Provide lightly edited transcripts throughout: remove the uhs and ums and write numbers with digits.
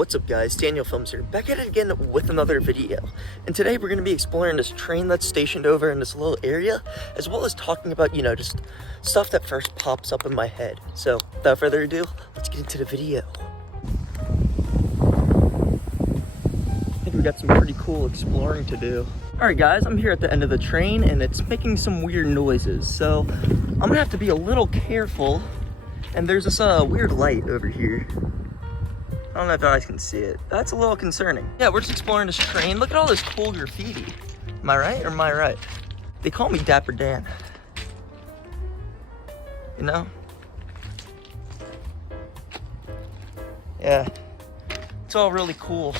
What's up guys, Daniel Films here, back at it again with another video. And today we're going to be exploring this train that's stationed over in this little area, as well as talking about, just stuff that first pops up in my head. So, without further ado, let's get into the video. I think we got some pretty cool exploring to do. Alright guys, I'm here at the end of the train and it's making some weird noises, so I'm going to have to be a little careful. And there's this weird light over here. I don't know if you guys can see it. That's a little concerning. Yeah, we're just exploring this train. Look at all this cool graffiti. Am I right or am I right? They call me Dapper Dan. You know? Yeah. It's all really cool.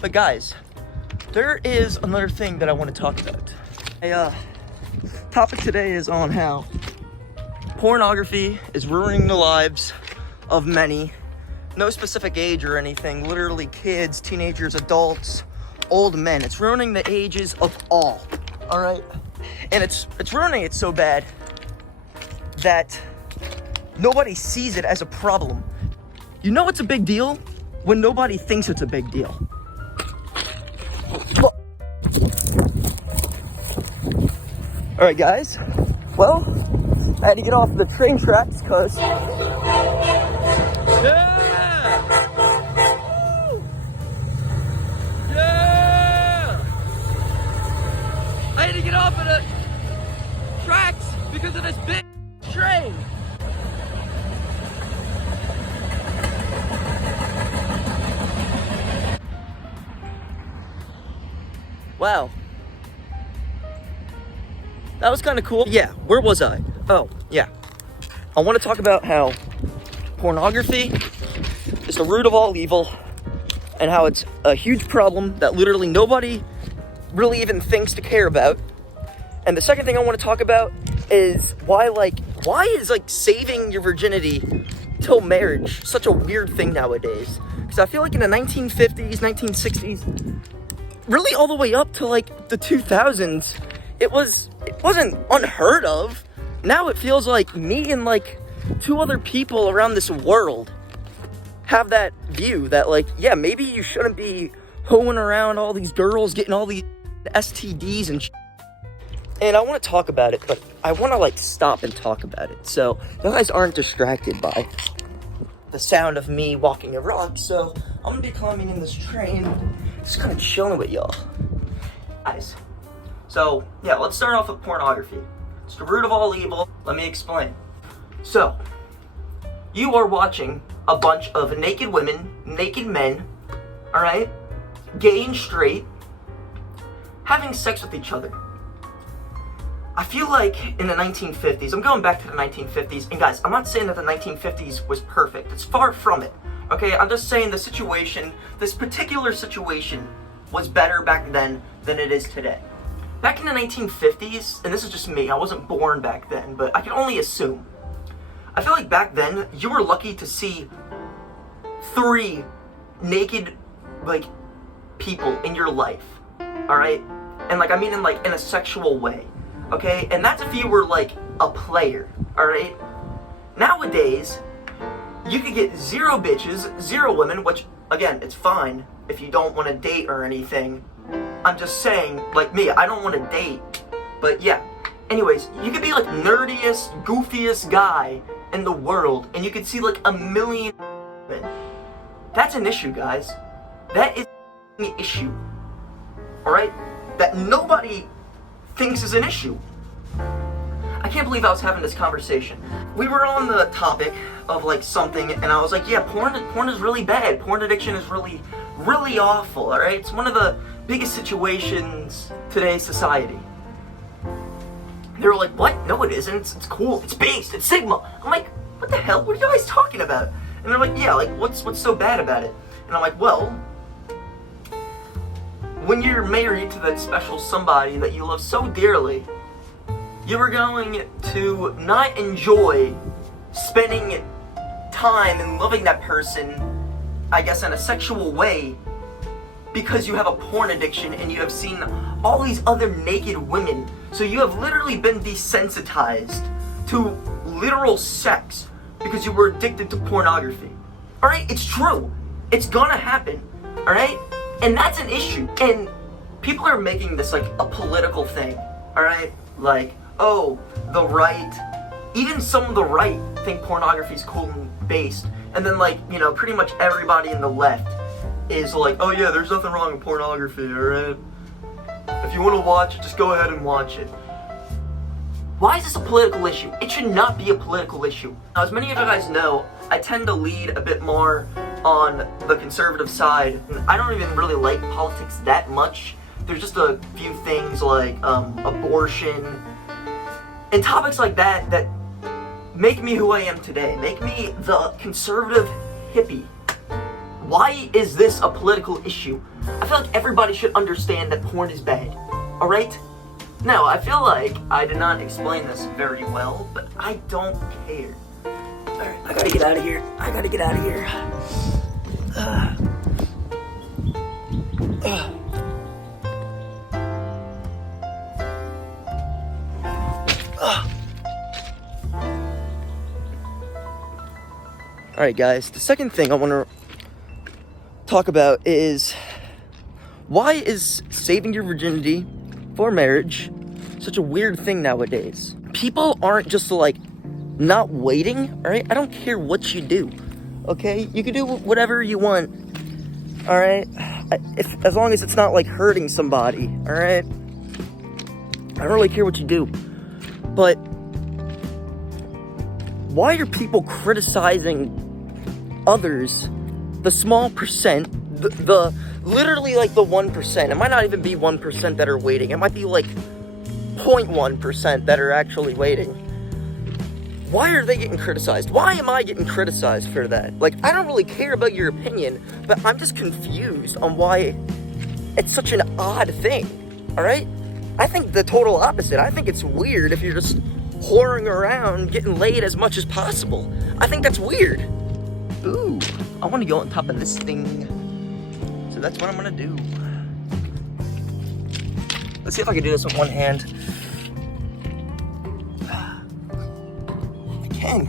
But guys, there is another thing that I want to talk about. Topic today is on how pornography is ruining the lives of many. No specific age or anything, literally kids, teenagers, adults, old men. It's ruining the ages of all right? And it's ruining it so bad that nobody sees it as a problem. You know it's a big deal when nobody thinks it's a big deal. All right, guys. Well, I had to get off the train tracks because I had to get off of the tracks because of this big train. Wow. That was kind of cool. Yeah, where was I? Oh, yeah. I want to talk about how pornography is the root of all evil and how it's a huge problem that literally nobody really even thinks to care about. And the second thing I want to talk about is why is saving your virginity till marriage such a weird thing nowadays? Because I feel like in the 1950s, 1960s, really all the way up to the 2000s, it wasn't unheard of. Now it feels like me and two other people around this world have that view that maybe you shouldn't be hoeing around all these girls, getting all these STDs and and I want to talk about it, but I want to stop and talk about it so you guys aren't distracted by the sound of me walking a rock. So I'm gonna be climbing in this train, just kind of chilling with y'all guys. So yeah, let's start off with pornography. It's the root of all evil. Let me explain. So you are watching a bunch of naked women, naked men, all right, gay and straight, having sex with each other. I feel like in the 1950s, I'm going back to the 1950s, and guys, I'm not saying that the 1950s was perfect. It's far from it, okay? I'm just saying the situation, this particular situation, was better back then than it is today. Back in the 1950s, and this is just me, I wasn't born back then, but I can only assume. I feel like back then, you were lucky to see 3 naked, people in your life, all right? And I mean in a sexual way, okay? And that's if you were a player, all right? Nowadays, you could get 0 bitches, 0 women, which again, it's fine if you don't want to date or anything. I'm just saying, me, I don't want to date, but yeah. Anyways, you could be nerdiest, goofiest guy in the world, and you could see 1 million women. That's an issue, guys. That is an issue, all right? That nobody thinks is an issue. I can't believe I was having this conversation. We were on the topic of something, and I was like, yeah, porn is really bad. Porn addiction is really, really awful, all right? It's one of the biggest situations today in society. They were like, what? No, it isn't. It's cool. It's based. It's Sigma. I'm like, what the hell? What are you guys talking about? And they're like, yeah, what's so bad about it? And I'm like, well, when you're married to that special somebody that you love so dearly, you are going to not enjoy spending time and loving that person, I guess, in a sexual way, because you have a porn addiction and you have seen all these other naked women. So you have literally been desensitized to literal sex because you were addicted to pornography. Alright, it's true. It's gonna happen, all right? And that's an issue. And people are making this like a political thing, all right? Like, oh, the right, even some of the right think pornography is cool and based. And then like, you know, pretty much everybody in the left is like, oh yeah, there's nothing wrong with pornography, all right? If you want to watch it, just go ahead and watch it. Why is this a political issue? It should not be a political issue. Now, as many of you guys know, I tend to lead a bit more on the conservative side. I don't even really like politics that much. There's just a few things like abortion and topics like that that make me who I am today. Make me the conservative hippie. Why is this a political issue? I feel like everybody should understand that porn is bad. Alright? Now, I feel like I did not explain this very well, but I don't care. Alright, I gotta get out of here. I gotta get out of here. Alright guys, the second thing I want to talk about is why is saving your virginity for marriage such a weird thing nowadays? People aren't just like not waiting, alright? I don't care what you do, okay? You can do whatever you want, alright? As long as it's not like hurting somebody, alright? I don't really care what you do. But why are people criticizing others, the small percent, the literally like the 1%? It might not even be 1% that are waiting. It might be like 0.1% that are actually waiting. Why are they getting criticized? Why am I getting criticized for that? Like, I don't really care about your opinion, but I'm just confused on why it's such an odd thing, all right? I think the total opposite. I think it's weird if you're just whoring around, getting laid as much as possible. I think that's weird. Ooh, I want to go on top of this thing. So that's what I'm gonna do. Let's see if I can do this with one hand. I can.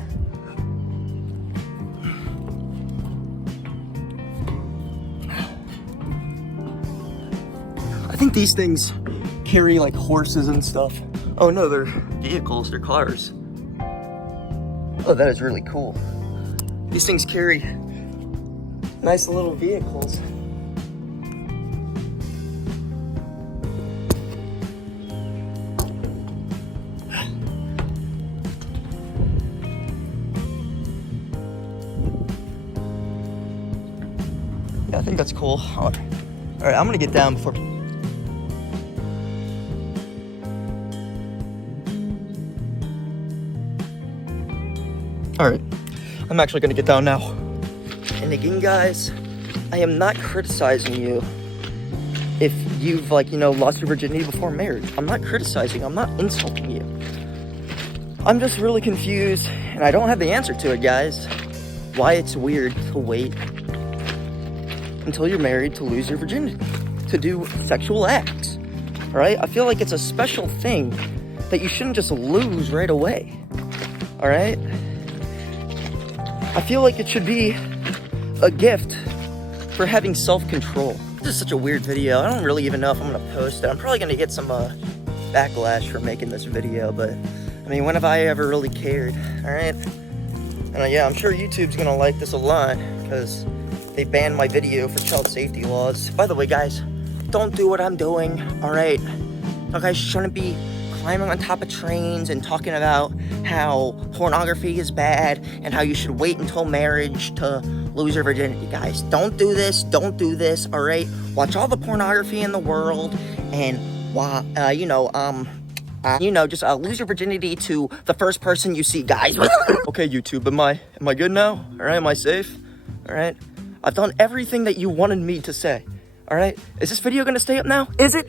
I think these things carry like horses and stuff. Oh no, they're vehicles, they're cars. Oh, that is really cool. These things carry nice little vehicles. Yeah, I think that's cool. All right, I'm gonna get down before. All right, I'm actually gonna get down now. And again, guys, I am not criticizing you if you've like, you know, lost your virginity before marriage. I'm not criticizing, I'm not insulting you. I'm just really confused, and I don't have the answer to it, guys. Why it's weird to wait until you're married to lose your virginity, to do sexual acts, all right? I feel like it's a special thing that you shouldn't just lose right away, all right? I feel like it should be a gift for having self-control. This is such a weird video. I don't really even know if I'm gonna post it. I'm probably gonna get some backlash for making this video, but I mean, when have I ever really cared, all right? And yeah, I'm sure YouTube's gonna like this a lot because they banned my video for child safety laws. By the way, guys, don't do what I'm doing, all right? You guys shouldn't be climbing on top of trains and talking about how pornography is bad and how you should wait until marriage to lose your virginity, guys. Don't do this, all right? Watch all the pornography in the world and, just lose your virginity to the first person you see, guys. Okay, YouTube, am I good now? All right, am I safe? All right? I've done everything that you wanted me to say, all right? Is this video gonna stay up now? Is it?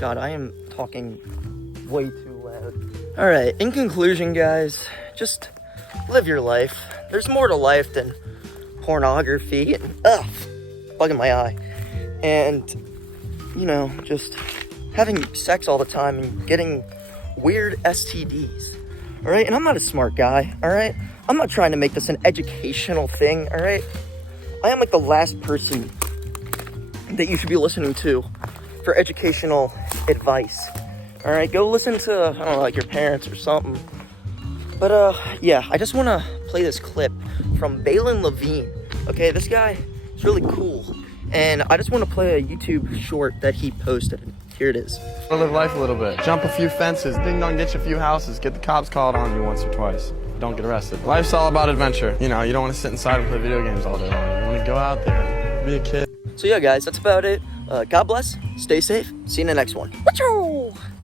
God, I am talking way too loud. All right, in conclusion, guys, just live your life. There's more to life than pornography and, bugging my eye. And, you know, just having sex all the time and getting weird STDs, all right? And I'm not a smart guy, all right? I'm not trying to make this an educational thing, all right? I am like the last person that you should be listening to for educational advice. All right, go listen to, I don't know, like your parents or something. But yeah, I just want to play this clip from Balin Levine. Okay, this guy is really cool, and I just want to play a YouTube short that he posted. Here it is. Live life a little bit. Jump a few fences, ding dong, ditch a few houses, get the cops called on you once or twice. Don't get arrested. Life's all about adventure. You know, you don't want to sit inside and play video games all day long. You want to go out there, be a kid. So yeah, guys, that's about it. God bless. Stay safe. See you in the next one. Wachoo!